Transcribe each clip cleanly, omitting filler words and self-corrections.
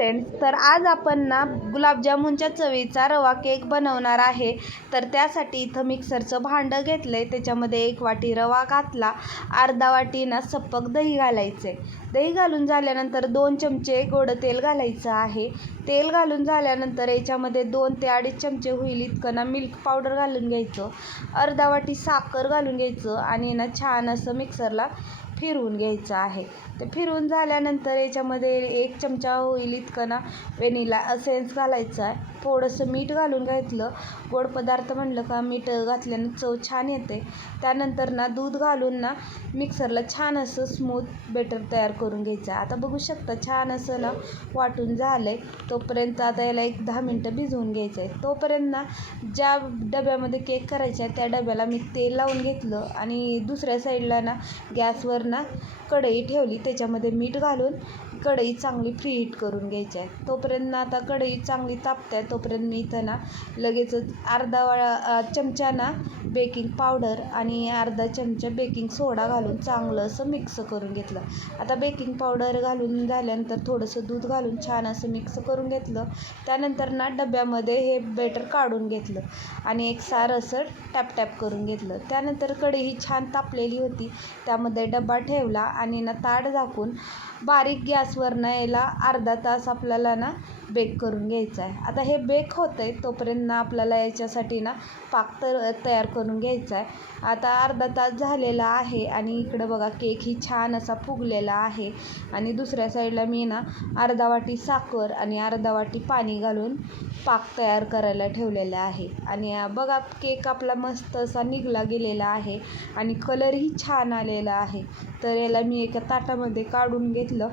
Friends, तर आज आपण ना गुलाबजामुनच्या चवीचा रवा केक बनवणार आहे. तर त्यासाठी इथं मिक्सरचं भांडं घेतलं आहे, त्याच्यामध्ये 1 वाटी रवा घातला, अर्धा वाटी ना सपक दही घालायचं आहे. दही घालून झाल्यानंतर 2 चमचे गोड तेल घालायचं आहे. तेल घालून झाल्यानंतर याच्यामध्ये 2 ते 2.5 चमचे होईल इतकं ना मिल्क पावडर घालून घ्यायचं, अर्धा वाटी साखर घालून घ्यायचं आणि ना छान असं मिक्सरला फिरवून घ्यायचं आहे. ते फिरवून झाल्यानंतर याच्यामध्ये 1 चमचा होईल इतकं ना व्हॅनिला एसेन्स घालायचं आहे. थोडंसं मीठ घालून घेतलं, गोड पदार्थ म्हणलं का मीठ घातल्यानं चव छान येते. त्यानंतर ना दूध घालून ना मिक्सरला छान असं स्मूथ बेटर तयार करून घ्यायचं आहे. आता बघू शकता छान असं ना वाटून झालं आहे. तोपर्यंत आता याला 1-10 मिनटं भिजवून घ्यायचं आहे. तोपर्यंत ना ज्या डब्यामध्ये केक करायचा आहे त्या डब्याला मी तेल लावून घेतलं आणि दुसऱ्या साईडला ना गॅसवर ना कढई ठेवली, त्याच्यामध्ये मीठ घालून कढई चांगली प्रीहीट करून घ्यायची आहे. तोपर्यंत ना आता कढई चांगली तापते आहे, तोपर्यंत मी इथं ना लगेचच अर्धा चमचा ना बेकिंग पावडर आणि अर्धा चमचा बेकिंग सोडा घालून चांगलं असं मिक्स करून घेतलं. आता बेकिंग पावडर घालून झाल्यानंतर थोडंसं दूध घालून छान असं मिक्स करून घेतलं. त्यानंतर ना डब्यामध्ये हे बेटर काढून घेतलं आणि एकसार असं टॅप टॅप करून घेतलं. त्यानंतर कढई ही छान तापलेली होती, त्यामध्ये डबा ठेवला आणि ना ताट झाकून बारीक गॅसवर ना याला अर्धा तास आपल्याला ना बेक करून घ्यायचं आहे. आता हे बेक होतं आहे तोपर्यंत ना आपल्याला याच्यासाठी ना पाक तयार करून घ्यायचा आहे. आता अर्धा तास झालेला आहे आणि इकडं बघा केक ही छान असा फुगलेला आहे आणि दुसऱ्या साईडला मी ना अर्धा वाटी साखर आणि अर्धा वाटी पाणी घालून पाक तयार करायला ठेवलेला आहे. आणि बघा केक आपला मस्त असा निघला गेलेला आहे आणि कलरही छान आलेला आहे. तर याला मी एका ताटामध्ये काढून घेतलं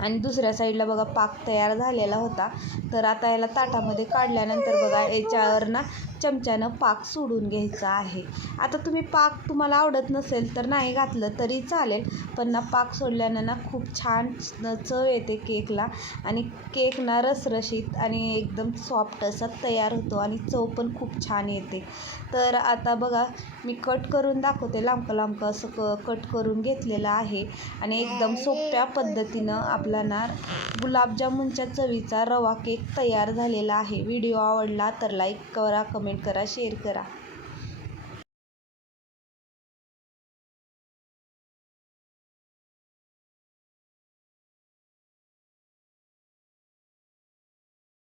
आणि दुसऱ्या साईडला बघा पाक तयार झालेला होता. तर आता याला ताटामध्ये काढल्यानंतर बघा याच्यावर ना चमच्यानं पाक सोडून घ्यायचा आहे. आता तुम्हाला आवडत नसेल तर नाही घातलं तरी चालेल, पण ना पाक सोडल्यानं ना खूप छान चव येते केकला आणि केक ना रसरशीत आणि एकदम सॉफ्ट असा तयार होतो आणि चव पण खूप छान येते. तर आता बघा मी कट करून दाखवते, लांबकं असं कट करून घेतलेलं आहे आणि एकदम सोप्या पद्धतीनं आपला ना गुलाबजामुनच्या चवीचा रवा केक तयार झालेला आहे. व्हिडिओ आवडला तर लाईक करा, कमेंट करा, शेअर करा.